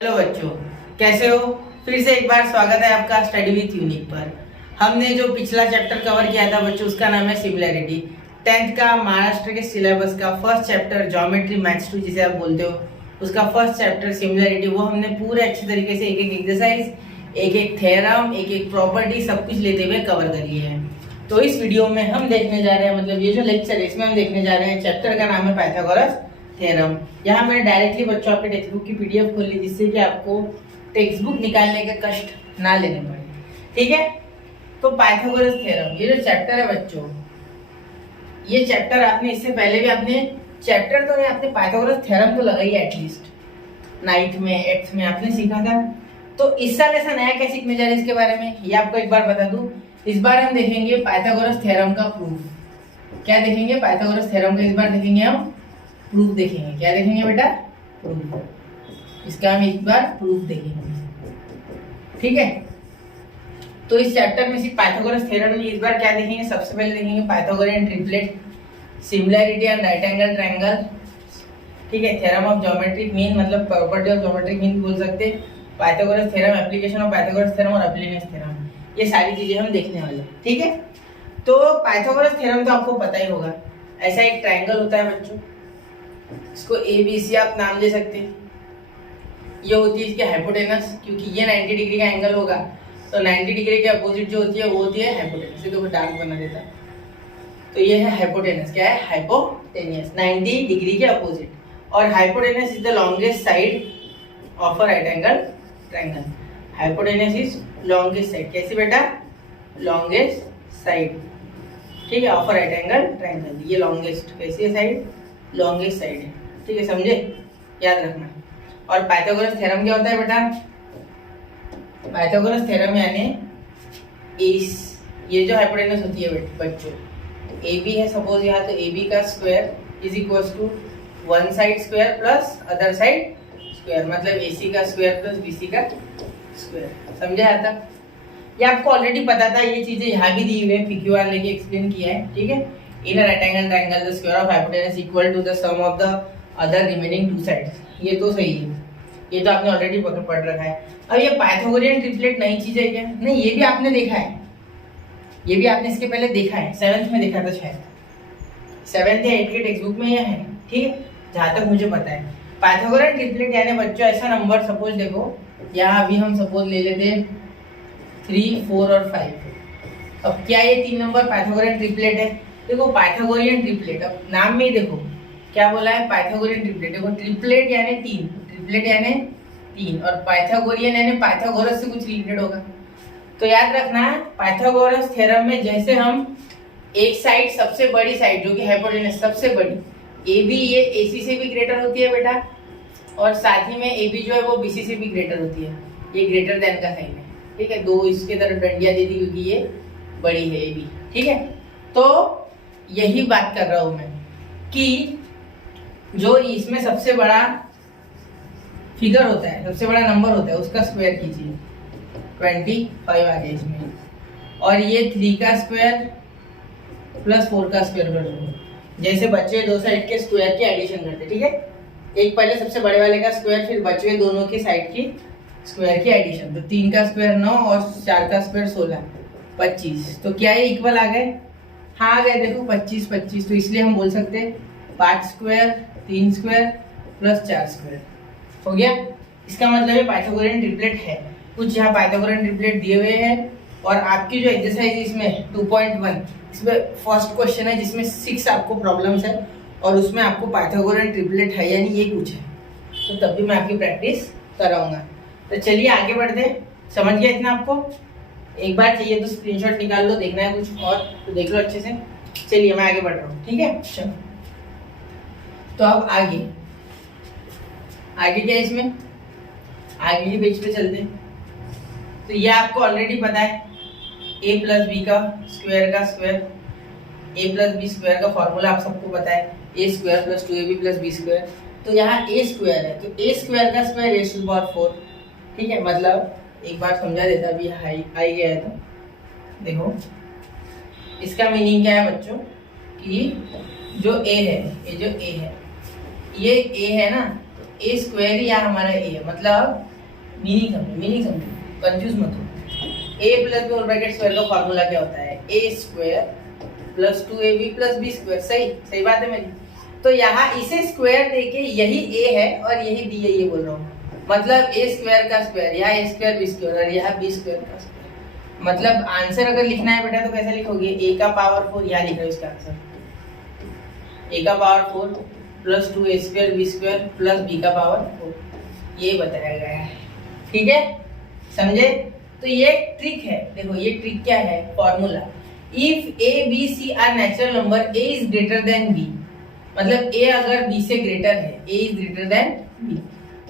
Hello बच्चों, कैसे हो। फिर से एक बार स्वागत है आपका स्टडी विथ यूनिक पर। हमने जो पिछला चैप्टर कवर किया था बच्चों, उसका नाम है सिमिलैरिटी। 10th का महाराष्ट्र के सिलेबस का फर्स्ट चैप्टर ज्योमेट्री मैथ्स 2 जिसे आप बोलते हो, उसका फर्स्ट चैप्टर सिमिलैरिटी, वो हमने पूरे अच्छे तरीके से एक एक एक्सरसाइज, एक एक थ्योरम, एक एक प्रॉपर्टी सब कुछ लेते हुए कवर कर लिए हैं। तो इस वीडियो में हम देखने जा रहे हैं, मतलब ये जो लेक्चर है इसमें हम देखने जा रहे हैं, चैप्टर का नाम है पाइथागोरस थ्योरम। यहाँ मैंने डायरेक्टली बच्चों आपके टेक्स्ट बुक की पीडीएफ खोल ली, जिससे कि आपको टेक्स्ट बुक निकालने के कष्ट ना लेने पड़े। ठीक है, तो पाइथागोरस थ्योरम ये जो चैप्टर है बच्चों, ये चैप्टर आपने इससे पहले भी आपने चैप्टर तो नहीं, आपने पाइथागोरस थ्योरम तो लगाई है एटलीस्ट 9th में 8th में आपने सीखा था। तो इस साल ऐसा नया क्या सीखने जा रहे हैं इसके बारे में, ये आपको एक बार बता दूं। इस बार हम देखेंगे पाइथागोरस थ्योरम का प्रूफ। क्या देखेंगे? पाइथागोरस थ्योरम का इस बार देखेंगे हम प्रूफ देखेंगे। क्या देखेंगे बेटा? प्रूफ। इसका हम एक बार प्रूफ देखेंगे। ठीक है, तो इस चैप्टर में सिर्फ पाइथागोरस थ्योरम में इस बार क्या देखेंगे? सबसे पहले देखेंगे Pythagorean triplet, similarity and right angle triangle. ठीक है, थ्योरम ऑफ ज्योमेट्रिक मीन, मतलब प्रॉपर्टी ऑफ ज्योमेट्रिक मीन बोल सकते हैं, Pythagoras theorem, application of Pythagoras theorem और अप्लीनेस थ्योरम, ये सारी चीजें हम देखने वाले हैं। ठीक है, तो पाइथागोरस थ्योरम तो आपको पता ही होगा। ऐसा एक ट्रायंगल होता है बच्चों, इसको ABC आप नाम दे सकते हैं। ये होती है इसके हाइपोटेनस, क्योंकि ये 90 डिग्री का एंगल होगा, तो 90 डिग्री के अपोजिट जो होती है वो होती है हाइपोटेनस। ये तो डार्क बना देता, तो ये है हाइपोटेनस। क्या है? हाइपोटेनस, 90 डिग्री के अपोजिट। और hypotenuse is the longest side of a right angle triangle. Hypotenuse is longest side. कैसी बेटा? Longest side. ठीक है, of a right angle triangle. ये लॉन्गेस्ट कैसी है साइड? लॉन्गेस्ट साइड है। ठीक है, समझे? याद रखना। और पाइथागोरस थ्योरम क्या होता है बेटा? पाइथागोरस थ्योरम यानी ये जो हाइपोटेनस होती है बच्चों, AB है सपोज यहाँ, तो AB का square is equals to one side square plus other side square, मतलब AC का स्क्वायर प्लस BC का स्क्वायर। समझे यहाँ तक? ये आपको ऑलरेडी पता था, ये चीजें यहाँ भी दी हुई है, PQR लेके एक्सप्लेन किया है। ठीक है, in a right angle triangle the square of hypotenuse equal to the sum of the other remaining two sides. ये तो सही है, ये तो आपने ऑलरेडी पढ़ रखा है। अब ये पाइथागोरियन ट्रिपलेट नई चीज है क्या? नहीं, ये भी आपने देखा है, ये भी आपने इसके पहले देखा है, 7th में देखा था शायद, 7th या 8th के टेक्स्ट बुक में यह है। ठीक है, जहां तक मुझे पता है। पाइथागोरियन ट्रिपलेट यानी बच्चों ऐसा नंबर, सपोज देखो यहाँ अभी हम सपोज ले लेते 3, 4 और 5। अब क्या ये 3 नंबर पाइथागोरियन ट्रिपलेट है? देखो पाइथागोरियन ट्रिपलेट, अब नाम में ही देखो क्या बोला है, पाइथागोरियन ट्रिपलेट। देखो ट्रिपलेट यानी 3, ट्रिपलेट यानी 3, और पाइथागोरियन यानी पाइथागोरस से कुछ रिलेटेड होगा। तो याद रखना है, पाइथागोरस थ्योरम में जैसे हम एक साइड, सबसे बड़ी साइड जो कि हाइपोटेनस सबसे बड़ी AB, ये AC से भी ग्रेटर होती है बेटा, और साथ ही में AB जो है वो BC से भी ग्रेटर होती है। ये ग्रेटर देन का साइन है। ठीक है, 2 इसके तरफ डंडियां दे दी क्योंकि ये बड़ी है AB। ठीक है, तो यही बात कर रहा हूं मैं कि जो इसमें सबसे बड़ा फिगर होता है, सबसे बड़ा नंबर होता है, उसका स्क्वायर कीजिए, 25 आ गया इसमें, और ये 3 का स्क्वायर प्लस 4 का स्क्वायर कर दो। जैसे बच्चे दो साइड के स्क्वायर की एडिशन करते। ठीक है, एक पहले सबसे बड़े वाले का स्क्वायर, फिर बचे दोनों की साइड की स्क्वायर की एडिशन। तो 3 का स्क्वायर 9 और 4 का स्क्वायर 16, 25। तो क्या ये इक्वल आ गए? हाँ आ गए। देखो 25 25, तो इसलिए हम बोल सकते हैं 5 स्क्वायर 3 स्क्वायर प्लस 4 स्क्वायर हो गया। इसका मतलब है पाइथागोरियन ट्रिपलेट है। कुछ यहाँ पाइथागोरियन ट्रिपलेट दिए हुए हैं, और आपकी जो एक्सरसाइज इसमें 2.1, इसमें फर्स्ट क्वेश्चन है जिसमें 6 आपको प्रॉब्लम्स है, और उसमें आपको पाइथागोरियन ट्रिपलेट है यानी ये कुछ है, तो तब भी मैं आपकी प्रैक्टिस कराऊंगा। तो चलिए आगे बढ़ते हैं। समझ गया इतना आपको? एक बार चाहिए तो स्क्रीनशॉट निकाल लो, देखना है कुछ और तो देख लो अच्छे से। चलिए मैं आगे बढ़ रहा हूँ। ठीक है, चलो तो अब आगे क्या है इसमें, आगे के पेज पे चलते हैं। तो ये आपको ऑलरेडी पता है, A प्लस बी का square A plus B square का फॉर्मूला आप सबको पता है, A square plus 2AB plus B square. तो यहाँ A स्क्वायर है, तो A स्क्वायर का square A to the power 4। ठीक है, मतलब एक बार समझा देता, अभी आई गया है। तो देखो इसका मीनिंग क्या है बच्चों, कि जो A है, ये जो A है, ये A है ना, ए स्क्वायर ही यहाँ हमारा ए है, मतलब मीनिंग समझो, कंफ्यूज मत हो। A plus B whole bracket square का फॉर्मूला क्या होता है? A square plus 2ab plus B square. सही बात है मेरी। तो यहाँ इसे स्क्वायर देके यही ए है और यही बी है, ये बोल रहा हूँ। मतलब ए स्क्वायर का स्क्वायर, यहाँ ए स्क्वायर बी स्क्वायर और यहाँ बी स्क्वायर का स्क्वायर। मतलब आंसर अगर लिखना है बेटा तो कैसे लिखोगे? ए का पावर 4, यहाँ लिख रहे हो इसका आंसर। ए का power 4 plus 2a square B square plus B का पावर 4, ये बताया गया है। ठीक है, समझे? तो ये ट्रिक है। देखो ये ट्रिक क्या है? Formula, if A B C are natural number, A is greater than B, मतलब ए अगर बी से ग्रेटर है, A is greater than B.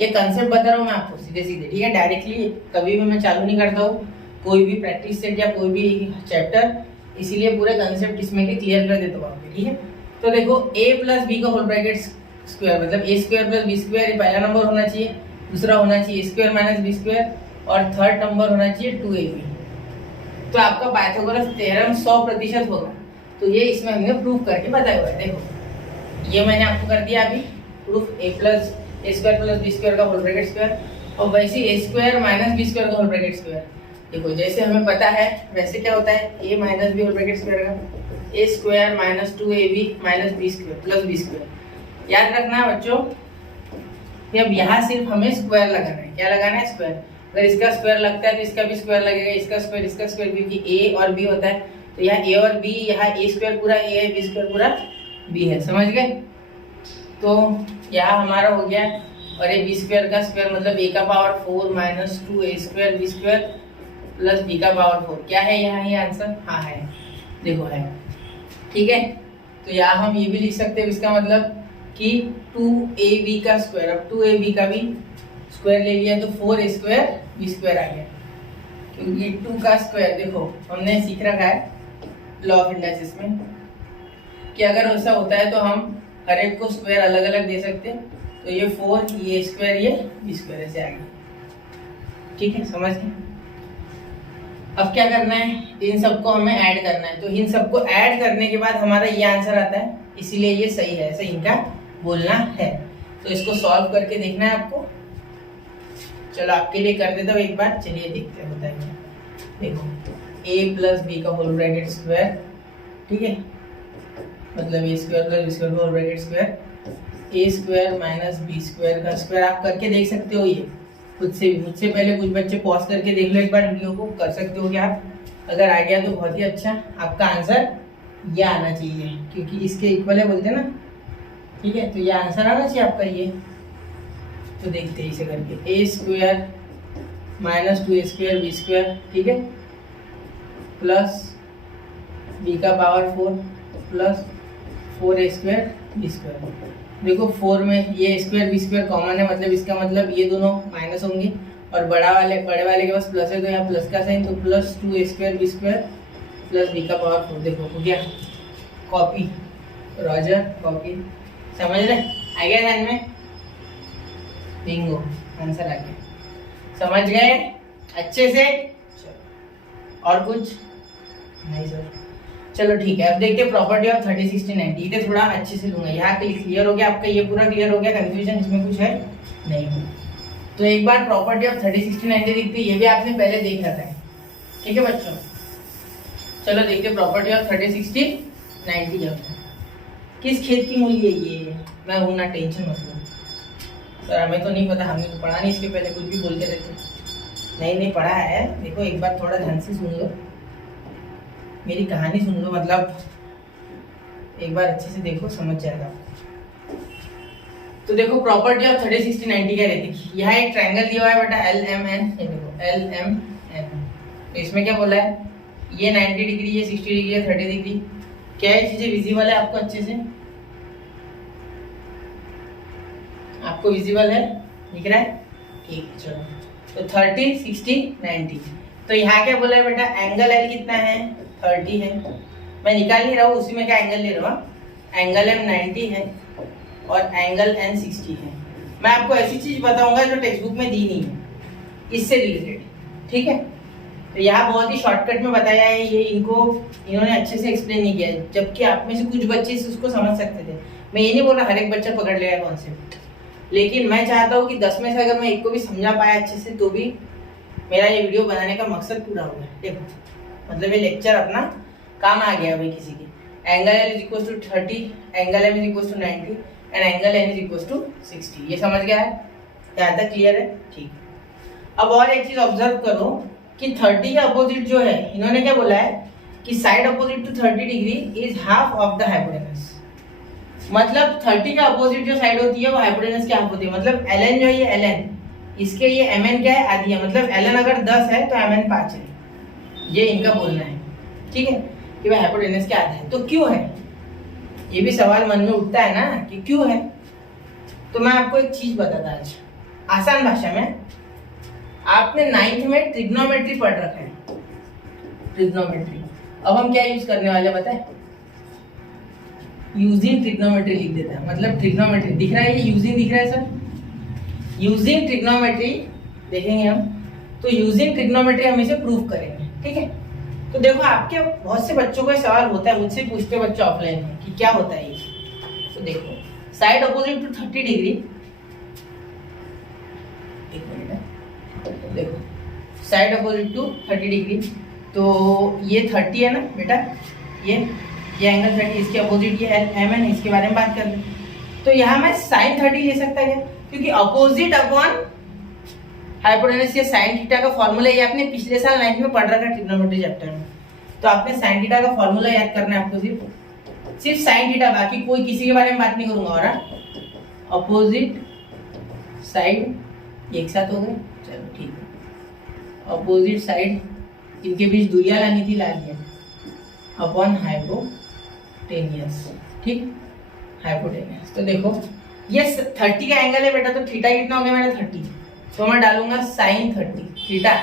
ये कंसेप्ट बता रहा हूँ मैं आपको सीधे सीधे, ठीक है? डायरेक्टली कभी भी मैं चालू नहीं करता हूँ कोई भी प्रैक्टिस सेट या कोई भी चैप्टर, इसीलिए पूरे कंसेप्ट इसमें के क्लियर कर देता हूँ आपको, ठीक है? तो देखो ए प्लस बी का होल ब्रैकेट स्क्वायर, मतलब ए स्क्वायर प्लस बी स्क्वायर, ये पहला नंबर होना चाहिए। दूसरा होना चाहिए ए स्क्वायर माइनस बी स्क्वायर, और थर्ड नंबर होना चाहिए 2ab। तो आपका पाइथागोरस थ्योरम 100% होगा। तो ये इसमें हमने प्रूफ करके बताया हुआ है। देखो ये मैंने आपको कर दिया अभी proof, A square plus B square का होल ब्रैकेट स्क्वायर, और वैसे A square minus B square का होल ब्रैकेट स्क्वायर। देखो जैसे हमें पता है वैसे क्या होता है, A minus B whole bracket square का A square minus 2ab minus B square plus B square. याद रखना है बच्चों, अब यहाँ सिर्फ हमें स्क्वायर लगाना है। क्या लगाना है? स्क्वायर। अगर इसका स्क्वायर लगता है तो इसका भी स्क्वायर लगेगा, इसका स्क्वायर, क्योंकि ए और बी होता है। तो यहाँ ए और बी, यहाँ ए स्क्वायर पूरा ए है, बी स्क्वायर पूरा बी है, समझ गए? तो यहाँ हमारा हो गया, और ये बी स्क्वायर का स्क्वायर मतलब ए का power 4 minus 2a square B square plus B का पावर 4। क्या है यहाँ ये आंसर? हाँ है, देखो है, ठीक है? तो यहाँ हम ये भी लिख सकते हैं इसका मतलब कि 2ab का स्क्वायर, अब 2ab का भी स्क्वायर ले लिया तो 4a स्क्वायर बी स्क्वायर आ गया, क्योंकि 2 का स्क्वायर देखो हमने सीख रखा है लॉ ऑफ इंडाइसिस में कि अगर ऐसा होता है तो हम हर एक को स्क्वायर अलग अलग दे सकते हैं। तो ये 4 ये स्क्वायर ये बी स्क्वायर ऐसे आ गया, ठीक है? समझ गए? अब क्या करना है? इन सबको हमें ऐड करना है। तो इन सबको ऐड करने के बाद हमारा ये आंसर आता है, इसीलिए ये सही है, ऐसे इनका बोलना है। तो इसको सॉल्व करके देखना है आपको। चलो आपके लिए कर देता हूँ एक बार, चलिए देखते हैं होता है क्या। देखो a प्लस बी का होल ब्रैकेट स्क्वायर, ठीक है? मतलब ए स्क्वायर प्लस बी स्क्वायर का होल ब्रैकेट स्क्वायर, ए स्क्वायर माइनस बी स्क्वायर का स्क्वायर। आप करके देख सकते हो ये खुद से भी। मुझसे पहले कुछ बच्चे पॉज करके देख लो एक बार वीडियो को, कर सकते हो क्या आप? अगर आ गया तो बहुत ही अच्छा, आपका आंसर ये आना चाहिए क्योंकि इसके इक्वल है बोलते ना, ठीक है? तो ये आंसर आना चाहिए आपका ये। तो देखते हैं इसे करके, A square minus 2a square B square, ठीक है, प्लस बी का power 4 plus 4a square B square. देखो 4 में ये स्क्वायर बी स्क्वायर कॉमन है, मतलब इसका मतलब ये दोनों माइनस होंगे, और बड़े वाले के पास प्लस है तो यहाँ प्लस का साइन, तो plus 2a square B square plus B का पावर 4। देखो हो गया, कॉपी रॉजर कॉपी, समझ रहे? आ गया ध्यान में? बिंगो, आंसर आ गया। समझ गए अच्छे से? और कुछ नहीं सर? चलो ठीक है, अब देखते हैं प्रॉपर्टी ऑफ 30 60 90। इधर थोड़ा अच्छे से लूंगा, यहाँ क्लियर हो गया आपका, ये पूरा क्लियर हो गया, कंफ्यूजन इसमें कुछ है नहीं। तो एक बार प्रॉपर्टी ऑफ 30 60 90 देखते हैं, ये भी आपने पहले देख रखा है, ठीक है बच्चों? चलो देखते हैं प्रॉपर्टी ऑफ 30 60 90 क्या होता है। किस खेत की मूली है ये? मैं हूँ ना, टेंशन मत लो सर, हमें तो नहीं पता, हमने तो पढ़ा नहीं इसके पहले, कुछ भी बोलते रहते। नहीं पढ़ा है, देखो एक बार थोड़ा ध्यान से सुन लो, मेरी कहानी सुन लो, मतलब एक बार अच्छे से देखो, समझ जाएगा। तो देखो प्रॉपर्टी ऑफ 30 60 90 क्या रहती है? यहाँ एक ट्रायंगल दिया हुआ है बेटा LMN, ये देखो LMN। तो इसमें क्या बोला है? ये 90 डिग्री, ये 60 डिग्री, ये 30 डिग्री। क्या ये चीजें विजिबल है आपको अच्छे से? आपको विजिबल है, दिख रहा है? ठीक है चलो, तो 30 60 90। तो यहाँ क्या बोला है बेटा? एंगल L कितना है? 30 है। मैं निकाल नहीं रहा हूँ, उसी में क्या एंगल ले रहा हूँ। एंगल M 90 है और एंगल N 60 है। मैं आपको ऐसी चीज बताऊंगा जो टेक्स्ट बुक में दी नहीं है, इससे रिलेटेड, ठीक है? तो यहाँ बहुत ही शॉर्टकट में बताया है, ये इन्होंने अच्छे से एक्सप्लेन नहीं किया है, जबकि आप में से कुछ बच्चे उसको समझ सकते थे। मैं ये नहीं बोल रहा हर एक बच्चा पकड़ लेगा कॉन्सेप्ट, लेकिन मैं चाहता हूँ कि 10 में से अगर मैं एक को भी समझा पाया अच्छे से तो भी मेरा ये वीडियो बनाने का मकसद पूरा हो गया। देखो मतलब ये लेक्चर अपना काम आ गया भाई किसी की। Angle L is equal to 30, angle M is equal to 90 and angle N is equal to 60। ये समझ गया है? यहाँ तक क्लियर है? ठीक। अब और एक चीज ऑब्जर्व करो कि 30 का अपोजिट जो है, इन्होंने क्या बोला है कि side opposite to 30 degree is half of the hypotenuse. मतलब 30 का अपोजिट जो साइड होती है वो हाइपोटेनस की हाफ होती है। मतलब ln जो है ये ln, इसके ये mn क्या है? आधी है। मतलब ln अगर 10 है तो mn 5 है। ये इनका बोलना है, ठीक है, कि भाई हाइपोटेनस क्या आधा है। तो क्यों है? ये भी सवाल मन में उठता है ना कि क्यों है। तो मैं आपको एक चीज बताता आज आसान भाषा में। आपने 9th में ट्रिग्नोमेट्री पढ़ रखा है, ट्रिग्नोमेट्री। अब हम क्या यूज करने वाले पता है? यूजिंग ट्रिग्नोमेट्री लिख देता है। मतलब ट्रिग्नोमेट्री दिख रहा है, ये यूजिंग दिख रहा है सर। यूजिंग ट्रिग्नोमेट्री देखेंगे हम, तो यूजिंग ट्रिग्नोमेट्री हम इसे प्रूव करेंगे, ठीक है। तो देखो आपके बहुत से बच्चों का सवाल होता है, मुझसे पूछते बच्चे ऑफलाइन में कि क्या होता है ये। तो देखो साइड अपोजिट टू 30 डिग्री, एक मिनट है, देखो साइड अपोजिट टू 30 डिग्री, तो ये 30 है ना बेटा, ये एंगल 30, इसके अपोजिट ये mn, इसके बारे में बात कर ले। तो यहाँ मैं sin 30 ले सकता है, क्योंकि अपोजिट अपॉन हाइपोटेनस, ये sin थीटा का फॉर्मूला ये आपने पिछले साल 9th में पढ़ रखा है ट्रिग्नोमेट्री चैप्टर में। तो आपने sin थीटा का फॉर्मूला याद करना है आपको, सिर्फ sin थीटा, बाकी कोई किसी के बारे में बात नहीं करूंगा। और अपोजिट साइड एक साथ हो गए, चलो ठीक है। अपोजिट साइड, इनके बीच दूरियां लानी थी, ला लिया, अपॉन हाइपोटेनियस, ठीक, हाइपोटेनियस। तो देखो ये 30 का एंगल है बेटा, तो थीटा कितना हो गया मेरा 30, तो मैं डालूंगा sin 30, थीटा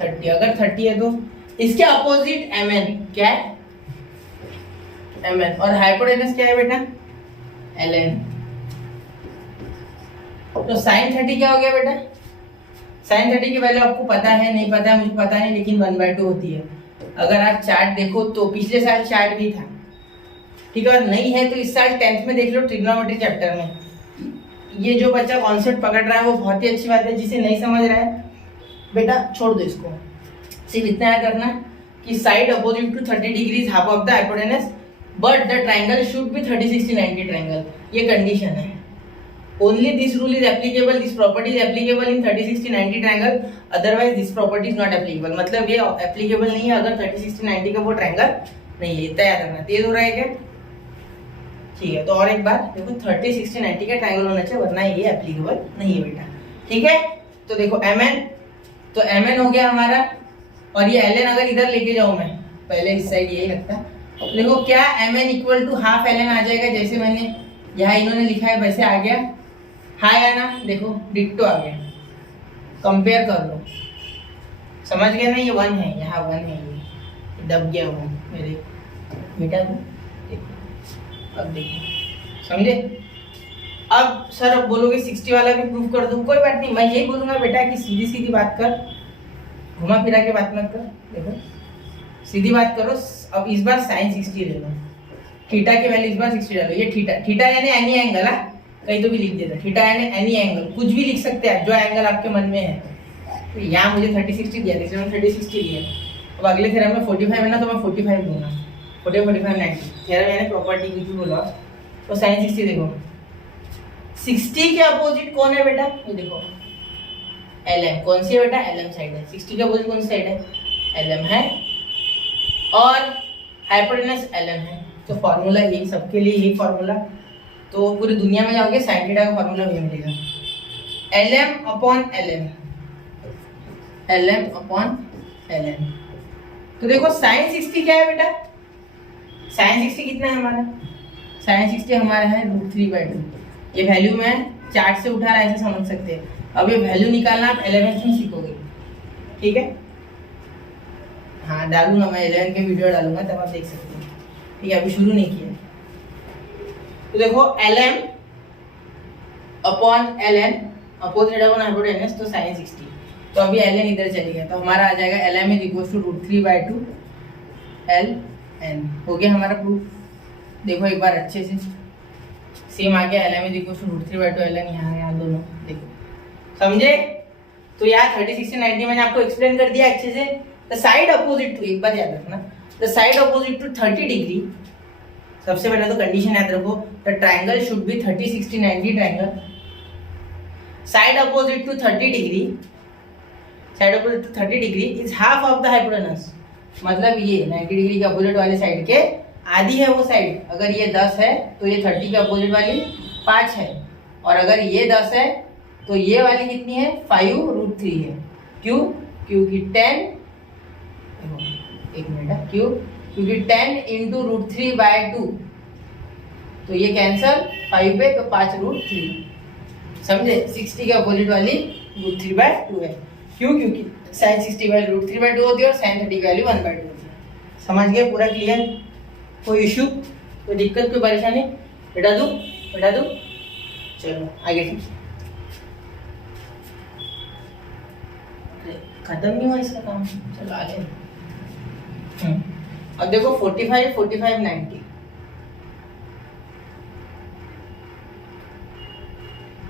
30। अगर 30 है तो इसके अपोजिट mn क्या है? mn। और हाइपोटेनस क्या है बेटा? ln। तो sin 30 क्या हो गया बेटा? sin 30 की वैल्यू आपको पता है, नहीं पता है मुझे पता नहीं, लेकिन 1/2 होती है। अगर आप चार्ट देखो तो पिछले साल चार्ट भी था, ठीक है। और नहीं है तो इस साल 10th में देख लो ट्रिग्नोमेट्री चैप्टर में। ये जो बच्चा कॉन्सेप्ट पकड़ रहा है वो बहुत ही अच्छी बात है, जिसे नहीं समझ रहा है बेटा छोड़ दो इसको, सिर्फ इतना याद रखना कि side opposite to 30 degree is half of the hypotenuse but the triangle should be 30 60 90 triangle. ये कंडीशन है। Only this rule is applicable, this property is applicable in 30 60 90 triangle, otherwise this property is not applicable। मतलब ये applicable नहीं है अगर 30 60 90 का वो triangle नहीं है। इतना याद रखना। तेज हो रहा है क्या? ठीक है। तो और एक बार देखो 30 60 90 का ट्रायंगल होना चाहिए, वरना ये applicable नहीं है बेटा, ठीक है। तो देखो mn, तो mn हो गया हमारा, और ये ln अगर इधर लेके जाऊं मैं, पहले इस साइड यही लगता है। देखो क्या mn equal to half ln आ जाएगा, जैसे मैंने यहाँ इन्होंने लिखा है वैसे आ गया। हाँ या ना? देखो डिट्टो आ गया, कंपेयर कर लो, समझ गया ना? ये 1 है, यहाँ 1 है, ये दब गया वो मेरे बेटा को। देखो अब देखो, समझे? अब सर अब बोलोगे 60 वाला भी प्रूफ कर दो, कोई बात नहीं, मैं यही बोलूंगा बेटा कि सीधी सीधी बात कर, घुमा फिरा के बात मत कर। देखो सीधी बात करो। अब इस बार sin 60 ले लो, थीटा की वैल्यू इस बार 60 डालो। ये थीटा यानी एनी एंगल है, कहीं तो भी लिख देता, थीटा यानी एनी एंगल, कुछ भी लिख सकते हैं जो एंगल आपके मन में है। तो यहाँ मुझे 30 60 दिया, इसमें मैंने 30 60 दिया। अब अगले थ्योरम में 45 है ना, तो मैं 45 दूंगा, 40 45 90। थ्योरम यानी प्रॉपर्टी कुछ भी बोलो। तो sin 60 देखो, 60 के अपोजिट कौन है बेटा? ये देखो lm। कौन सी है बेटा? lm साइड है। 60 के अपोजिट कौन सी साइड है? lm है, और हाइपोटेनस ln है। तो फॉर्मूला यही, सबके लिए यही फॉर्मूला। तो पूरी दुनिया में जाओगे sin थीटा का फॉर्मूला वही मिलेगा, lm upon ln, lm upon ln। तो देखो sin 60 क्या है बेटा? sin 60 कितना है हमारा? sin 60 हमारा है √3/2। ये वैल्यू मैं चार्ट से उठा रहा है, ऐसे समझ सकते हैं। अब ये वैल्यू निकालना आप 11th में सीखोगे, ठीक है। हाँ डालूंगा मैं, 11 के वीडियो डालूंगा, तब आप देख सकते हैं, ठीक है। अभी शुरू नहीं किया। तो देखो lm upon ln, opposite upon hypotenuse, तो sin 60। तो अभी ln इधर चली गया, तो हमारा आ जाएगा lm is equal to √3/2 ln। हो गया हमारा प्रूफ। देखो एक बार अच्छे से सेम आ गया lm is equal to √3/2 ln, यहाँ दोनों देखो, समझे? तो यहाँ 30, 60, 90 मैंने आपको एक्सप्लेन कर दिया अच्छे से। द साइड अपोजिट टू, एक बार याद रखना, the side opposite to 30 degree, सबसे पहले तो कंडीशन याद रखो, the triangle should be 30, 60, 90 triangle, side opposite to 30 degree, side opposite to 30 degree is half of the hypotenuse, मतलब ये 90 डिग्री के अपोजिट वाले साइड के आधी है वो साइड। अगर ये 10 है तो ये 30 के अपोजिट वाली 5 है, और अगर ये 10 है तो ये वाली कितनी है, 5√3 है। क्यों? क्योंकि 10, एक मिनट है, क्योंकि 10 इंटू √3/2, तो ये कैंसल 5 पे, तो 5√3, समझे? 60 के अपोजिट वाली √3/2 है। क्यों? क्योंकि sin 60 वैल्यू √3/2 होती है और sin 30 वैल्यू 1/2 होती है। समझ गए? पूरा क्लियर? कोई इशू, कोई दिक्कत, कोई परेशानी? बेटा दूं? चलो आगे चलो। खत्म नहीं हुआ इसका काम, चलो आगे। अब देखो 45, 45, 90,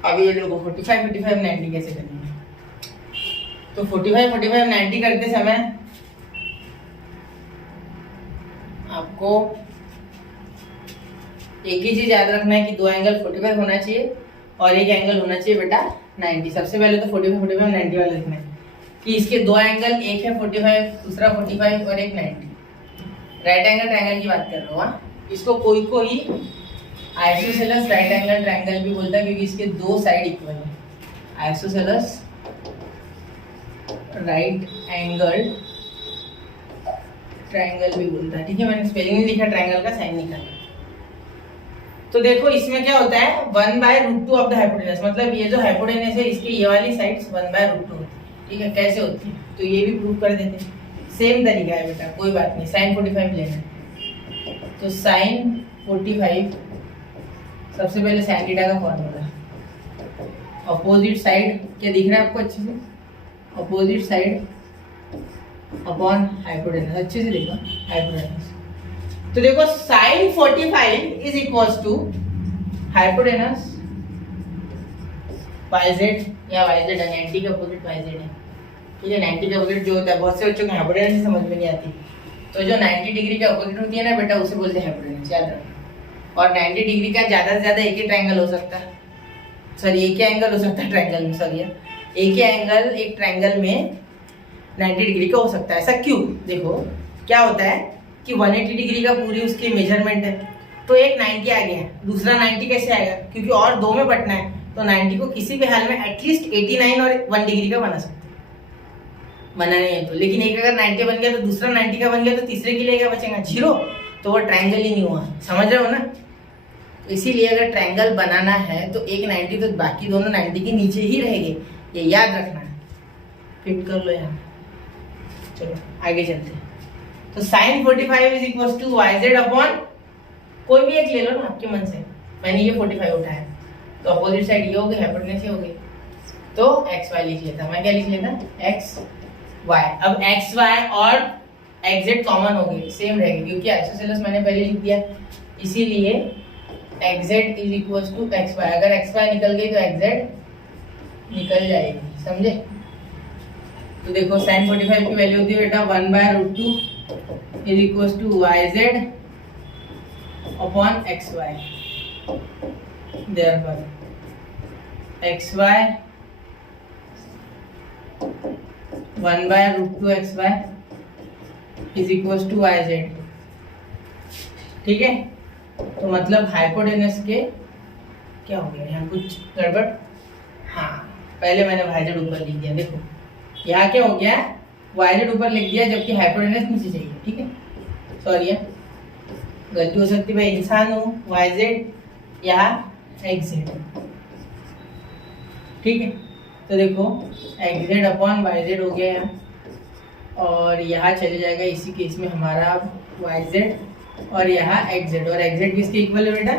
अब ये लोगों 45, 45, 90 कैसे करेंगे? तो 45, 45, 90 करते समय आपको एक ही चीज याद रखना है कि दो एंगल 45 होना चाहिए और एक एंगल होना चाहिए बेटा 90। सबसे पहले तो 45, 45, 90 वाला लिखना है कि इसके दो एंगल, एक है 45, दूसरा 45 और एक 90। राइट एंगल ट्रायंगल की बात कर रहा हूँ। इसको कोई कोई आइसोसेलेस राइट एंगल ट्रायंगल भी बोलता है क्योंकि इसके दो साइड इक्वल है। आइसोसेलेस राइट एंगल ट्रायंगल भी बोलता है, ठीक है? मैंने स्पेलिंग नहीं लिखा, ट्रायंगल का साइन निकाला। तो देखो इसमें क्या होता है, 1/√2 ऑफ द हाइपोटेनस, मतलब ये जो हाइपोटेनस है इसकी ये वाली साइड्स 1/√2 होती है, ठीक है? कैसे होती है तो ये भी प्रूव कर देते हैं। सेम तरीका है बेटा, कोई बात नहीं। sin 45 लेना है तो sin 45, सबसे पहले sin थीटा का फॉर्मूला, अपोजिट साइड क्या दिख रहा है आपको अच्छे से, अपोजिट साइड अपॉन हाइपोटेनस, अच्छे से देखो हाइपोटेनस। तो देखो sin 45 is equals to hypotenuse yz, या yz है 90 के अपोजिट yz है, ठीक है? 90 के अपोजिट जो होता है, बहुत से बच्चों को हाइपोटेनस समझ में नहीं आती, तो जो 90 डिग्री के अपोजिट होती है ना बेटा, उसे बोलते हैं हाइपोटेनस, याद रखना। और 90 डिग्री का ज्यादा से ज्यादा एक ही ट्रायंगल हो सकता है, सॉरी एक ही एंगल हो सकता है ट्रायंगल में, सॉरी एक ही एंगल एक ट्रायंगल में 90 डिग्री का हो सकता है। ऐसा क्यों? देखो क्या होता है कि 180 डिग्री का पूरी उसकी मेजरमेंट है, तो एक 90 आ गया, दूसरा 90 कैसे आएगा? क्योंकि और दो में बटना है, तो 90 को किसी भी हाल में एटलीस्ट 89 और 1 डिग्री का बना सकते हैं, बना नहीं है तो। लेकिन एक अगर 90 बन गया तो दूसरा 90 का बन गया, तो तीसरे के लिए क्या बचेगा? 0, तो वो ट्रायंगल ही नहीं हुआ। समझ रहे हो ना? तो इसीलिए अगर ट्रायंगल बनाना है तो एक 90 तो बाकी दोनों 90 के नीचे ही रहेंगे, ये याद रखना है। फिट कर लो यहाँ, चलो आगे चलते हैं। तो sin 45 is equal to yz upon, कोई भी एक ले लो ना आपके मन से, मैंने ये 45 उठाया, तो अपोजिट साइड ये हो गई, हाइपोटेनस ये हो गई, तो xy लिख लेता। मैं क्या लिख लेता? xy। अब xy और xz कॉमन हो गए, सेम रहेगी क्योंकि आइसोसेलेस मैंने पहले लिख दिया, इसीलिए xz is equal to xy। अगर xy निकल गई तो xz निकल जाएगी, समझे? तो देखो sin 45 की वैल्यू होती है बेटा 1/√2 is equal to yz upon xy। Therefore xy 1/√2 xy is equal to yz, ठीक है? तो मतलब हाइपोटेनस के क्या हो गया यहाँ, कुछ गड़बड़? हाँ, पहले मैंने yz ऊपर लिख दिया, देखो यहाँ क्या हो गया, yz ऊपर लिख दिया जबकि हाइपोटेनस नीचे चाहिए, ठीक है? सॉरी गलती हो सकती है, मैं इंसान हूँ। yz या xz, ठीक है? तो देखो xz अपॉन yz हो गया यहाँ, और यहाँ चले जाएगा इसी केस में हमारा yz, और यहाँ xz, और xz किसके इक्वल है बेटा?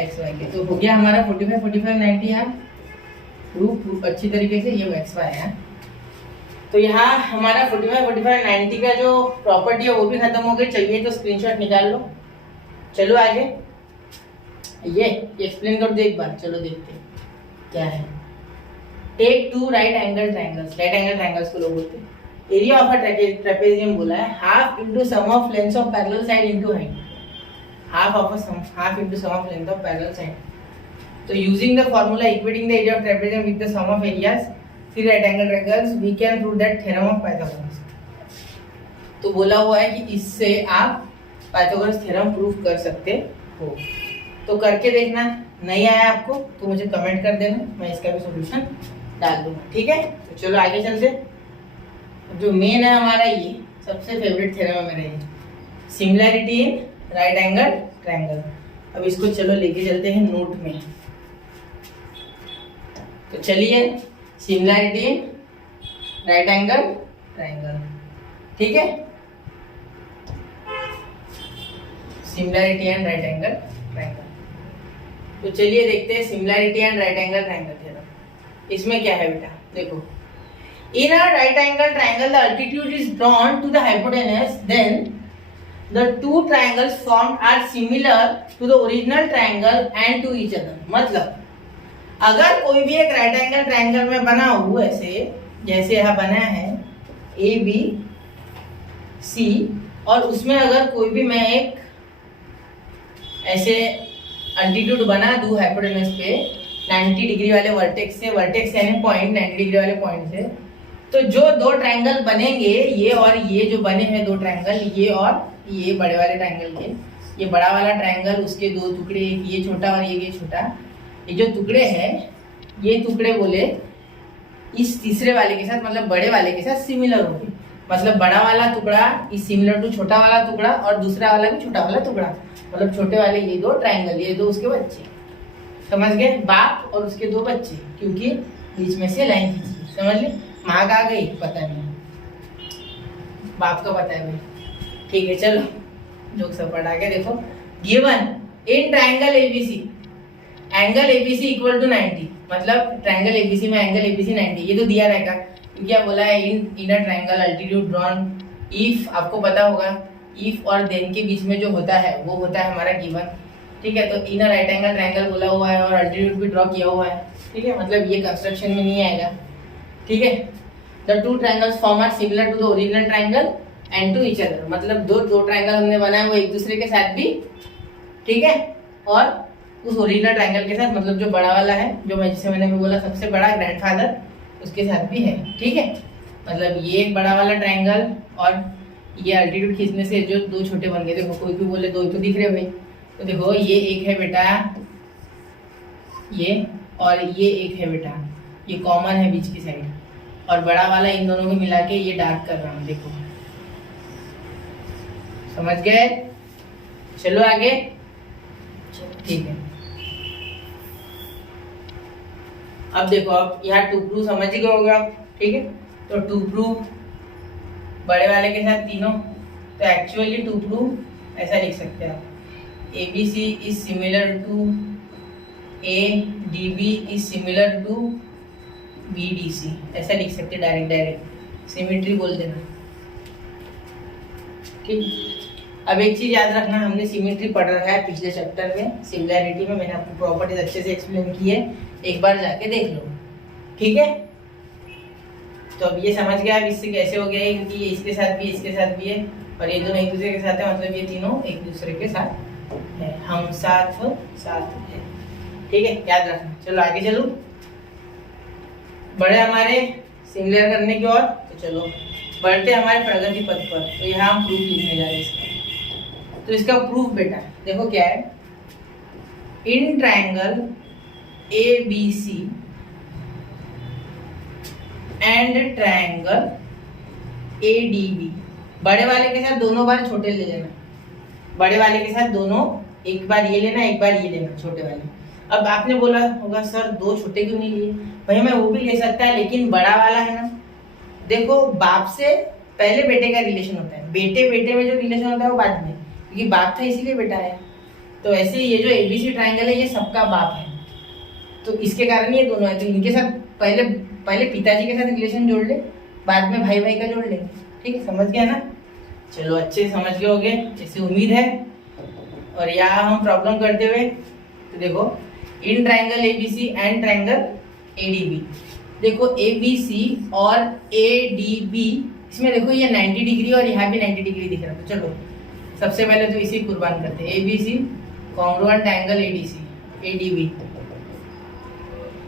xy के। तो हो गया हमारा 45, 45, 90 यहाँ प्रूफ अच्छी तरीके से, ये xy है। तो यहाँ हमारा 45, 45, 90 का जो प्रॉपर्टी है वो भी खत्म हो गई। चाहिए तो स्क्रीनशॉट निकाल लो। चलो आगे, ये एक्सप्लेन कर दो एक बार, चलो देखते हैं क्या है। Take two right angle triangles, right angle triangles को लोग बोलते हैं। एरिया ऑफ अ ट्रेपेजियम बोला है half into sum of lengths of parallel side into height, half into sum of length of parallel side. तो using the formula equating the area of trapezium with the sum of areas three right angle triangles we can prove that theorem of Pythagoras. तो बोला हुआ है कि इससे आप Pythagoras theorem prove कर सकते हो। तो करके देखना, नहीं आया आपको तो मुझे कमेंट कर देना, मैं इसका भी सॉल्यूशन डाल दूंगा, ठीक है। तो चलो आगे चलते। जो मेन है हमारा ये सबसे फेवरेट थ्योरम है मेरा, ये similarity in right angle triangle. अब इसको चलो लेके चलते हैं नोट में। तो चलिए, similarity in right angle triangle, ठीक है, similarity and right angle triangle. तो चलिए देखते हैं similarity and right angle triangle theorem. इसमें क्या है बेटा, देखो, in a right angle triangle the altitude is drawn to the hypotenuse, then the two triangles formed are similar to the original triangle and to each other. मतलब अगर कोई भी एक राइट एंगल ट्रायंगल में बना हुआ ऐसे, जैसे यहाँ बना है ए बी सी, और उसमें अगर कोई भी मैं एक ऐसे अल्टीट्यूड बना दूं हाइपोटेनस पे 90 डिग्री वाले वर्टेक्स से, वर्टेक्स यानी पॉइंट 90 डिग्री वाले पॉइंट से, तो जो दो ट्रायंगल बनेंगे, ये और ये जो बने हैं दो ट्रायंगल, ये और ये बड़े वाले ट्रायंगल के, ये बड़ा वाला ट्रायंगल उसके दो टुकड़े, ये छोटा और ये छोटा, ये जो टुकड़े हैं ये टुकड़े बोले इस तीसरे वाले के साथ, मतलब बड़े वाले के साथ सिमिलर होंगे। मतलब बड़ा वाला टुकड़ा इज सिमिलर टू छोटा वाला टुकड़ा, और दूसरा वाला भी छोटा वाला टुकड़ा, मतलब छोटे वाले ये दो ट्रायंगल, ये दो उसके बच्चे, समझ गए, बाप और उसके दो बच्चे, क्योंकि बीच में से लाइन खींची, समझ ले। माँ का आ गई पता नहीं, बाप का पता है भाई, ठीक है। चलो जोक सब पढ़ा के देखो। Given in triangle ABC, angle ABC equal to 90, मतलब ट्रायंगल एबीसी में एंगल एबीसी 90, ये तो दिया रहेगा क्योंकि क्या बोला है, in inner triangle altitude drawn if, आपको पता होगा इफ और देन के बीच में जो होता है वो होता है हमारा गिवन, ठीक है। तो इनर राइट एंगल ट्रायंगल बोला हुआ है और अल्टीट्यूड भी ड्रॉ किया हुआ है, ठीक है, मतलब ये कंस्ट्रक्शन में नहीं आएगा, ठीक है। The two triangles form are similar to the original triangle and to each other, मतलब दो ट्रायंगल हमने बनाए वो एक दूसरे के साथ भी, ठीक है, और उस ओरिजिनल ट्रायंगल के साथ, मतलब जो बड़ा वाला है, जो मैं जिसे मैंने बोला सबसे बड़ा ग्रैंडफादर, उसके साथ भी है, ठीक है। मतलब ये एक बड़ा वाला ट्रायंगल और ये अल्टीट्यूड खींचने से जो दो छोटे बन गए, देखो कोई भी बोले दो तो दिख रहे हुए, तो देखो ये एक है बेटा ये, और ये एक है बेटा, ये कॉमन है बीच की साइड, और बड़ा वाला इन दोनों को मिला के ये डार्क कर रहा हूं, देखो, समझ गए। चलो आगे, ठीक है। अब देखो, अब यहाँ टू प्रूफ समझ ही गए होगा आप, ठीक है। तो टू प्रूफ बड़े वाले के साथ तीनों, तो एक्चुअली टू प्रूफ ऐसा लिख सकते हैं आप, ABC is similar to ADB is similar to BDC, ऐसा लिख सकते हैं डायरेक्ट सिमेट्री बोल देना, ठीक। अब एक चीज याद रखना, हमने सिमेट्री पढ़ रखा है पिछले चैप्टर में, सिमिलैरिटी में मैंने आपको प्रॉपर्टीज अच्छे से एक्सप्लेन की है, एक बार जाके देख लो, ठीक है। तो अब ये समझ गया अब इससे कैसे हो गया है, क्योंकि ये इसके साथ भी इसके साथ भी है, और ये दोनों एक दूसरे के साथ है, मतलब ये तीनों एक दूसरे के साथ है, हम साथ साथ है, ठीक है, याद रखना। चलो आगे चलो, बढ़े हमारे सिमिलर करने की ओर, तो चलो बढ़ते हमारे प्रगति पथ पर। तो यहाँ हम प्रूफ लिखने जा रहे हैं इसका। तो इसका प्रूफ बेटा देखो क्या है, in triangle ABC and triangle ADB, बड़े वाले के साथ दोनों बार छोटे ले लेना, बड़े वाले के साथ दोनों, एक बार ये लेना एक बार ये लेना, छोटे वाले। अब आपने बोला होगा सर दो छोटे क्यों नहीं लिए, भाई मैं वो भी ले सकता है, लेकिन बड़ा वाला है ना, देखो बाप से पहले बेटे का रिलेशन होता है, बेटे बेटे में जो रिलेशन होता है वो बाद में, क्योंकि बाप था इसीलिए बेटा है। तो ऐसे ये जो ABC ट्रायंगल है ये सबका बाप है, तो इसके कारण ये दोनों है, तो इनके साथ पहले पिताजी के साथ रिलेशन जोड़ ले, बाद में भाई भाई का जोड़ लेंगे, ठीक है, समझ गया ना। चलो अच्छे समझ गए होगे, ऐसी उम्मीद है। और यहाँ हम प्रॉब्लम करते हुए तो देखो in triangle ABC and triangle ADB, देखो एबीसी और एडीबी, इसमें देखो ये 90 डिग्री और यहाँ भी 90 डिग्री दिख रहा है। तो चलो सबसे पहले तो इसी कुर्बान करते हैं, ABC congruent angle ADC ADB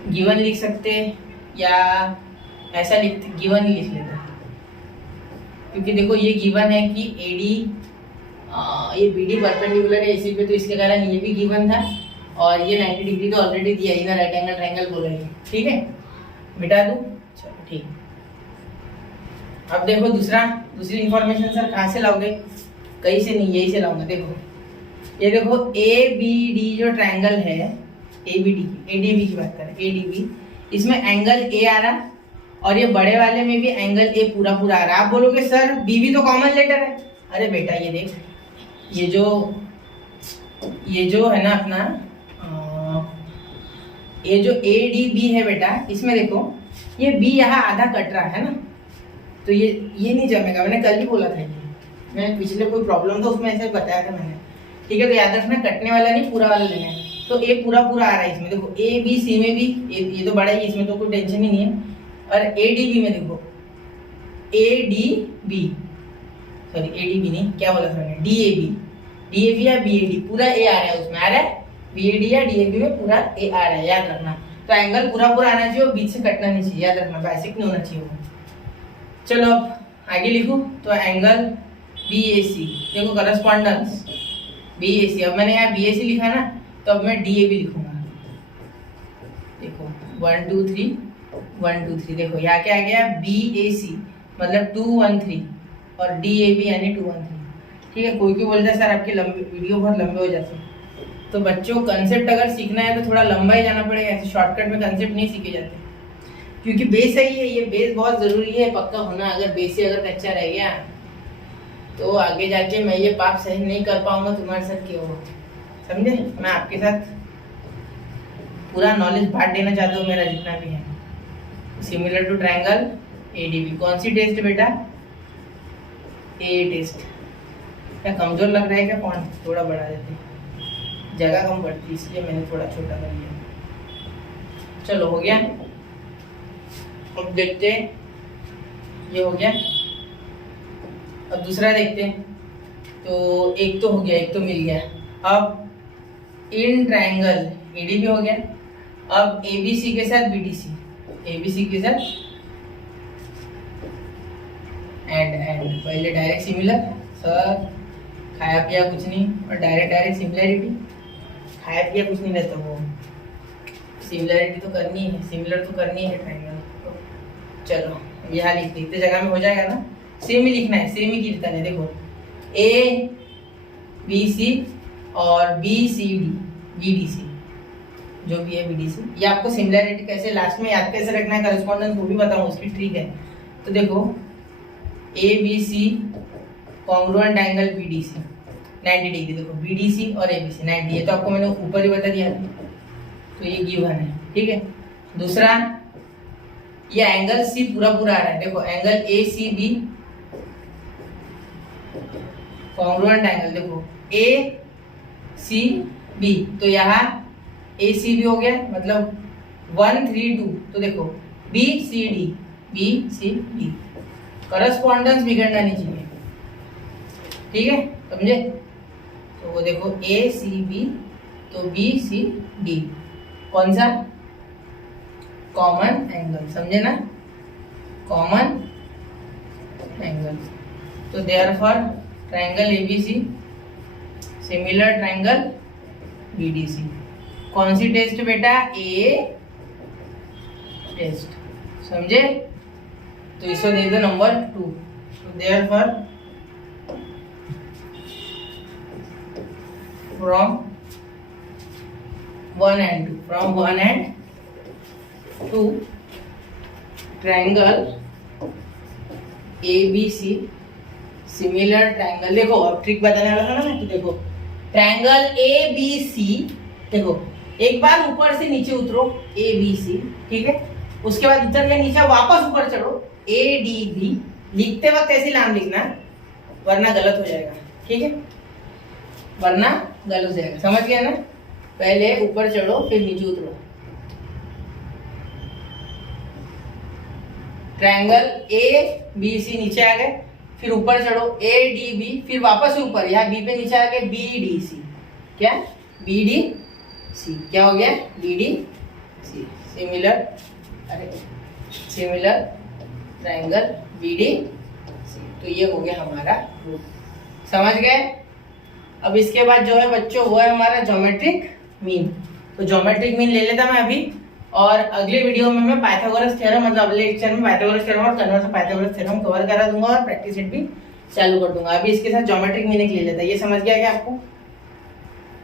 given लिख सकते हैं या ऐसा लिखते, गिवन ही लिख लेते हैं, क्योंकि देखो ये गिवन है कि एडी ये बीडी परपेंडिकुलर है इसी पे, तो इसके कारण ये भी गिवन था और ये 90 डिग्री तो ऑलरेडी दिया ही ना, राइट एंगल ट्रायंगल बोलेंगे। ठीक है, मिटा दूं, चलो ठीक। अब देखो दूसरी इंफॉर्मेशन सर कहाँ से लाओगे, कहीं से नहीं, यही से लाऊंगा। देखो ये देखो ए बी डी जो ट्रायंगल है, ए बी डी की, एडीबी की बात करें, एडीबी, इसमें एंगल ए आ रहा और ये बड़े वाले में भी एंगल ए पूरा पूरा आ रहा है। आप बोलोगे सर बी भी तो कॉमन लेटर है। अरे बेटा ये देख, ये जो है ना अपना ये जो ए डी बी है बेटा, इसमें देखो ये बी यहाँ आधा कट रहा है ना, तो ये नहीं जमेगा। मैंने कल भी बोला था, ये मैं पिछले कोई प्रॉब्लम था उसमें ऐसे बताया था मैंने। ठीक है, तो याद रखना कटने वाला नहीं पूरा वाला लेना है। तो ए पूरा पूरा आ रहा है इसमें, देखो ए बी सी में भी ये तो बड़ा ही, इसमें तो कोई टेंशन ही नहीं है। और ए डी बी में देखो A D B, sorry A D B नहीं, क्या बोला था मैंने, डी ए बी या बी ए डी, पूरा ए आ रहा है उसमें, आ रहा है बी ए डी या डी ए बी में पूरा ए आ रहा है, याद रखना। तो एंगल पूरा पूरा आना चाहिए और बीच से कटना नहीं चाहिए, याद रखना, बेसिक नहीं होना चाहिए वो। चलो अब आगे लिखूं, तो एंगल बी ए सी, देखो करस्पॉन्डेंस बी ए सी, अब मैंने यहाँ बी ए सी लिखा ना, तो अब मैं डी ए बी लिखूंगा। देखो 1 2 3 1 2 3, देखो यहाँ क्या आ गया, बी ए सी मतलब 2 1 3 और डी ए बी यानी 2 1 3। ठीक है, कोई बोलता है सर आपके लंबे वीडियो बहुत लंबे हो जाते हैं, तो बच्चों कंसेप्ट अगर सीखना है तो थोड़ा लंबा ही जाना पड़ेगा, ऐसे शॉर्टकट में कंसेप्ट नहीं सीखे जाते, क्योंकि बेस सही है, ये बेस बहुत जरूरी है पक्का होना। अगर बेस ही अगर कच्चा रह गया तो आगे जाके मैं ये पाप सही नहीं कर पाऊंगा तुम्हारे साथ, क्यों, समझे। मैं आपके साथ पूरा नॉलेज बांट देना चाहता हूँ, मेरा जितना भी है। सिमिलर टू ट्रायंगल एडीबी, कौन सी टेस्ट बेटा, ए टेस्ट। क्या कमजोर लग रहा है क्या फॉन्ट, थोड़ा बढ़ा देते, जगह कम पड़ती इसलिए मैंने थोड़ा छोटा कर लिया। चलो हो गया, अब देखते हैं, ये हो गया। अब दूसरा देखते हैं, तो एक तो हो गया, एक तो मिल गया। अब इन ट्रायंगल एडीबी हो गया, अब एबीसी के साथ बीडीसी, एबीसी के साथ एंड पहले डायरेक्ट सिमिलर, सर खाया पिया कुछ नहीं, और डायरेक्ट सिमिलरिटी, खाया पिया कुछ नहीं रहता, वो सिमिलरिटी तो करनी है, सिमिलर तो करनी है ट्रायंगल। चलो यहाँ लिख देते, जगह में हो जाएगा ना, सेम ही लिखना है, सेम ही कीर्तन है। देखो ए बी सी और B C D B D C, जो भी है बी डी सी, ये आपको सिमिलरिटी कैसे लास्ट में याद कैसे रखना है, करस्पॉन्डेंस वो भी बताऊँ, उसकी ट्रिक है। तो देखो A B C congruent angle B D C 90 degree, देखो बी डी सी और ए बी सी 90, ये तो आपको मैंने ऊपर ही बता दिया, तो ये गिवन है। ठीक है, दूसरा ये एंगल सी पूरा पूरा आ रहा है, देखो angle A C B congruent angle, देखो ए सी बी, तो यहाँ ए सी बी हो गया, मतलब 1 3 2, तो देखो बी सी डी, करस्पॉन्डेंस बिगड़ना नहीं चाहिए। ठीक है, समझे। तो वो देखो ए सी बी, तो बी सी डी, कौन सा, कॉमन एंगल, समझे ना, कॉमन एंगल। तो therefore triangle ABC similar triangle BDC, कौन सी टेस्ट बेटा, ए टेस्ट, समझे। तो इसको दे दो नंबर 2। तो therefore from 1 and 2 triangle ABC similar triangle. देखो अब ट्रिक बताने वाला था ना, तो देखो ट्रायंगल ABC, देखो एक बार ऊपर से नीचे उतरो ABC, ठीक है, उसके बाद उतर के नीचे वापस ऊपर चढ़ो ADB, लिखते वक्त ऐसे नाम लिखना वरना गलत हो जाएगा, ठीक है, वरना गलत हो जाएगा, समझ गया ना। पहले ऊपर चढ़ो फिर नीचे उतरो। ट्रायंगल ए बी सी नीचे आ गए, फिर ऊपर चढ़ो ए डी बी, फिर वापस ऊपर, यहाँ बी पे नीचे आ गए बी डी सी। क्या? B D C. क्या हो गया? B D C. Similar triangle B D C. तो ये हो गया हमारा रूप। समझ गए? अब इसके बाद जो है बच्चों वो है हमारा ज्योमेट्रिक मीन। तो ज्योमेट्रिक मीन ले लेता मैं अभी, और अगले वीडियो में मैं पाइथागोरस थ्योरम, मतलब अगले लेक्चर में पाइथागोरस थ्योरम और कन्वर्स पाइथागोरस थ्योरम कवर करा दूंगा और प्रैक्टिस सेट भी चालू कर दूंगा। अभी इसके साथ ज्योमेट्रिक मीन एक ले लेता है। ये समझ गया क्या आपको?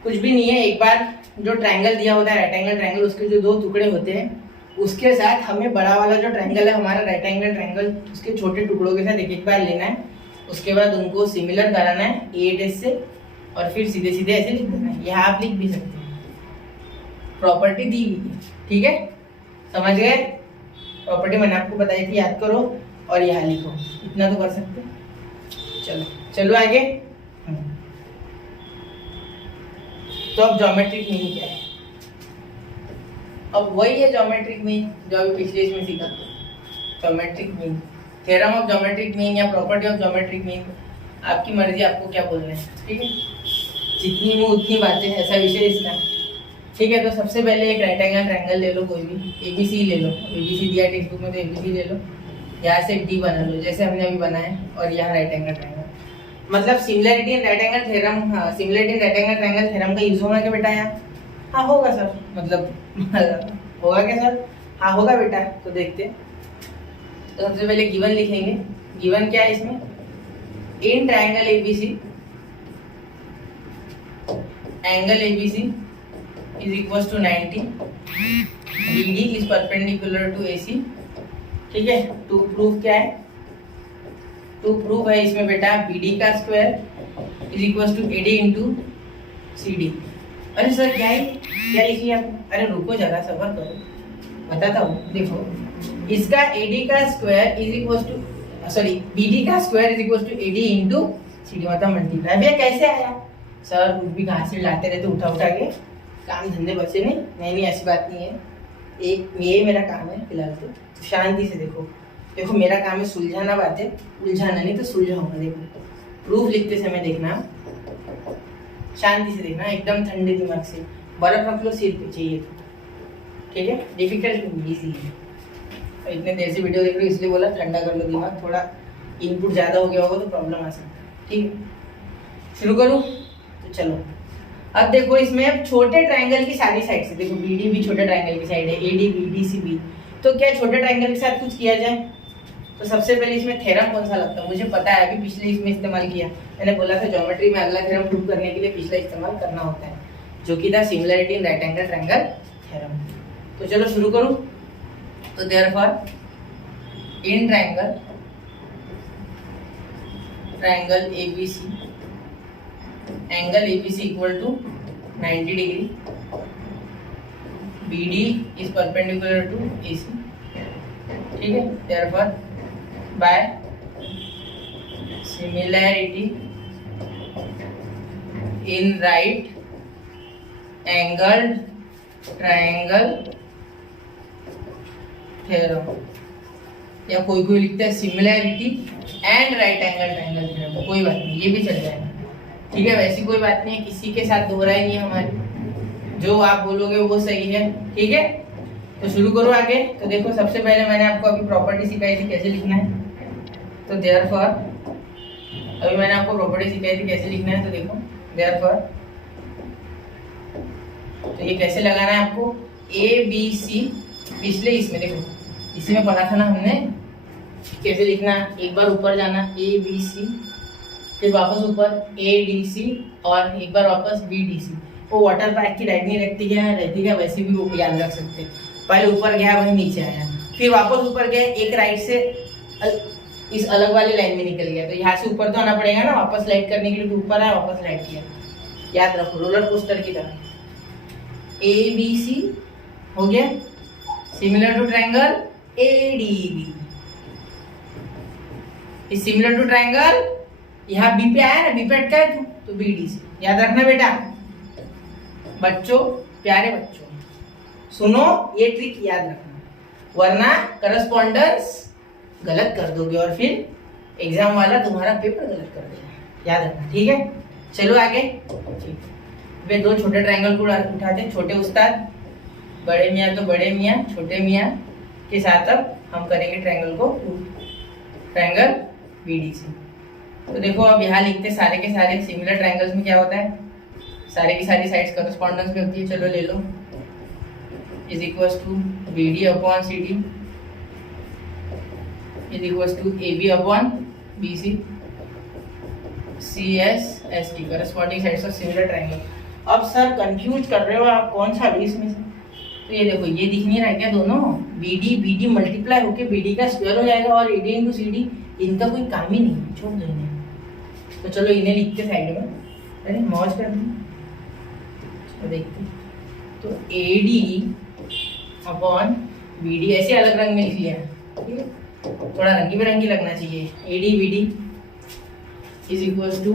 कुछ भी नहीं है, एक बार जो ट्रायंगल दिया होता है राइट एंगल ट्रायंगल, उसके जो दो टुकड़े होते हैं उसके साथ हमें बड़ा वाला जो ट्रायंगल है हमारा राइट एंगल ट्रायंगल, उसके छोटे टुकड़ों के साथ एक एक बार लेना है। उसके बाद उनको सिमिलर कराना है ए डैश से, और फिर सीधे सीधे ऐसे लिख देना है। यहाँ आप लिख भी सकते हैं, प्रॉपर्टी दी हुई है। ठीक है, समझ गए? प्रॉपर्टी मैंने आपको बताई थी, याद करो और यहाँ लिखो। इतना तो कर सकते। चलो आगे। तो अब ज्योमेट्रिक मीन क्या है? अब वही है ज्योमेट्रिक मीन जो अभी पिछले इसमें सीखा। Geometric mean, theorem of geometric mean या प्रॉपर्टी ऑफ ज्योमेट्रिक मीन, आपकी मर्जी, आपको क्या बोलना है। ठीक है, जितनी मुँह उतनी बातें, ऐसा विषय इसका। ठीक है, तो सबसे पहले एक राइट एंगल ट्रायंगल ले लो, कोई भी एबीसी ले लो। एबीसी दिया टेक्स्ट बुक में, तो एबीसी ले लो। यहाँ से डी बना लो जैसे हमने अभी बनाया, और यहाँ राइट एंगल ट्रायंगल। मतलब similarity in right angle theorem, हाँ similarity in right angle triangle theorem का यूज होगा क्या बेटा यहाँ? हाँ होगा सर, मतलब होगा क्या सर? हाँ होगा बेटा। तो देखते हैं। तो सबसे पहले गिवन लिखेंगे। गिवन क्या है इसमें? इन triangle ABC, angle ABC is equals to 90, BD is perpendicular to AC। ठीक है, टू प्रूफ क्या है? टू प्रूफ है इसमें बेटा BD का square is equals to AD into CD। अरे सर क्या है, क्या लिखिए आप? अरे रुको जरा, सबर करो, बताता हूँ। देखो, इसका AD का square is equals to, sorry BD का square is equals to AD into CD, मतलब मल्टीप्लाई। भैया कैसे आया सर? कुछ भी कहाँ से लाते रहते उठा के, काम धंधे बचे नहीं, ऐसी बात नहीं है। एक ये मेरा काम है फिलहाल। तो शांति से देखो मेरा काम है सुलझाना बातें, उलझाना नहीं तो सुलझाऊंगा। देखो प्रूफ लिखते समय देखना, शांति से देखना, एकदम ठंडे दिमाग से। बर्फ रख लो सिर पे चाहिए तो, ठीक है? डिफिकल्ट नहीं, ईजी है। इतने देर से वीडियो देख रहे हो इसलिए बोला ठंडा कर लो दिमाग, थोड़ा इनपुट ज़्यादा हो गया होगा तो प्रॉब्लम आ सकता है। ठीक है, शुरू करूँ? तो चलो, अब देखो इसमें अब छोटे ट्रायंगल की सारी साइड से, देखो बीडी भी छोटे ट्रायंगल की साइड है, एडी बीडी सी बी। तो क्या छोटे ट्रायंगल के साथ कुछ किया जाए? तो सबसे पहले इसमें थ्योरम कौन सा लगता है? मुझे पता है, अभी पिछले इसमें इस्तेमाल किया। मैंने बोला था ज्योमेट्री में अगला थ्योरम प्रूव करने के लिए पिछला इस्तेमाल करना होता है, जो कि था similarity in right angle triangle theorem. तो चलो शुरू करूँ। तो therefore in triangle ABC, angle ABC equal to 90 degree, BD is perpendicular to AC। ठीक है, therefore by similarity in right angle triangle theorem, या कोई लिखता है similarity and right angle triangle theorem, कोई बात नहीं, ये भी चल जाएगा। ठीक है, वैसी कोई बात नहीं है, किसी के साथ दोहराई नहीं है हमारी, जो आप बोलोगे वो सही है। ठीक है, तो शुरू करो आगे। तो देखो सबसे पहले मैंने आपको अभी प्रॉपर्टी सिखाई थी कैसे लिखना है। तो देयरफॉर अभी मैंने आपको प्रॉपर्टी सिखाई थी कैसे लिखना है। तो देखो देयरफॉर, तो ये कैसे लगाना है आपको? ABC, पिछले इसमें देखो, इसमें पढ़ा था ना हमने कैसे लिखना। एक बार ऊपर जाना ABC, फिर वापस ऊपर ADC, और एक बार वापस BDC। वो वाटर पाइप की राइट नहीं रहती क्या वैसे भी वो याद रख सकते। पहले ऊपर गया वहीं नीचे आया, फिर वापस ऊपर गया, एक राइट से इस अलग वाली लाइन में निकल गया। तो यहाँ से ऊपर तो आना पड़ेगा ना, वापस लाइट करने के लिए। तो ऊपर आया वापस लाइट किया, याद रखो रोलर कोस्टर की तरह। ABC हो गया, similar to triangle ADB is similar to triangle, यहाँ बी पे आया ना, बी पे अटका है तो BDC। याद रखना बेटा बच्चों, प्यारे बच्चों, सुनो ये ट्रिक याद रखना, वरना करस्पॉन्डेंस गलत कर दोगे और फिर एग्जाम वाला तुम्हारा पेपर गलत कर देगा, याद रखना, ठीक है। चलो आगे, ठीक। वे दो छोटे ट्रायंगल को उठाते, छोटे उस्ताद, बड़े मियाँ तो बड़े मियाँ, छोटे मियाँ के साथ अब हम करेंगे ट्रायंगल को, ट्रायंगल बीडीसी। तो देखो अब यहाँ लिखते सारे के सारे सिमिलर ट्रायंगल्स में क्या होता है, सारे की सारी साइड्स करस्पॉन्डेंस में होती है। चलो ले लो, is equals to B D upon C D is equals to A B upon B C, C S S T, corresponding sides of similar triangle. अब सर कंफ्यूज कर रहे हो आप कौन सा भी इसमें से, तो ये देखो ये दिख नहीं रहा है क्या, दोनों बी डी मल्टीप्लाई होके बी डी का स्क्वायर हो जाएगा और A D into C D, इनका कोई काम ही नहीं है, छोड़ दो इन्हें। तो चलो इन्हें लिखते साइड में, अरे मौज कर दो, देखते तो A D upon B D, ऐसे अलग रंग में लिख लिया है, ठीक है, थोड़ा रंगी बिरंगी लगना चाहिए। A D B D is equals to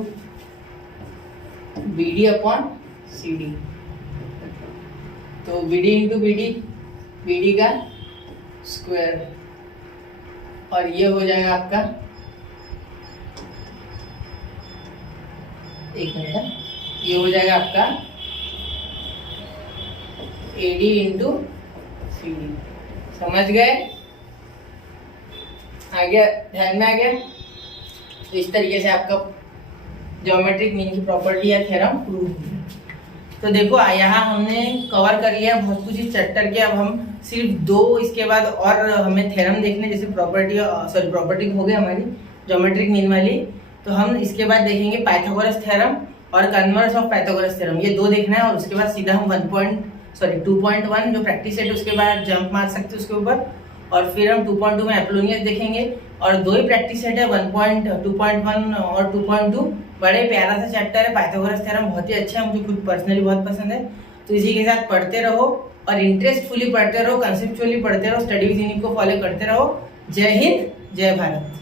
B D upon C D, तो B D into B D का स्क्वायर, और ये हो जाएगा आपका, एक मिनट, ये हो जाएगा आपका A D into C D, समझ गए, आ गया, ध्यान में आ गया। तो इस तरीके से आपका ज्योमेट्रिक मीन की प्रॉपर्टी या थ्योरम प्रूव हुई। तो देखो यहाँ हमने कवर कर लिया बहुत कुछ इस चैप्टर के, अब हम सिर्फ दो इसके बाद और हमें थ्योरम देखने, जैसे प्रॉपर्टी हो गई हमारी ज्योमेट्रिक मीन वाली, तो हम इसके बाद देखेंगे पाइथागोरस थ्योरम और कन्वर्स ऑफ पाइथागोरस थ्योरम, ये दो देखना है। और उसके बाद सीधा हम 2.1 जो प्रैक्टिस है उसके बाद जंप मार सकते हैं उसके ऊपर, और फिर हम 2.2 में एपोलोनियस देखेंगे, और दो ही प्रैक्टिस सेट है 1.2.1 और 2.2, बड़े प्यारा सा चैप्टर है पाइथागोरस थ्योरम, बहुत ही अच्छा है, मुझे खुद पर्सनली बहुत पसंद है। तो इसी के साथ पढ़ते रहो और इंटरेस्टफुली पढ़ते रहो, कंसेप्चुअली पढ़ते रहो, स्टडी विद यूनिक को फॉलो करते रहो। जय हिंद, जय भारत।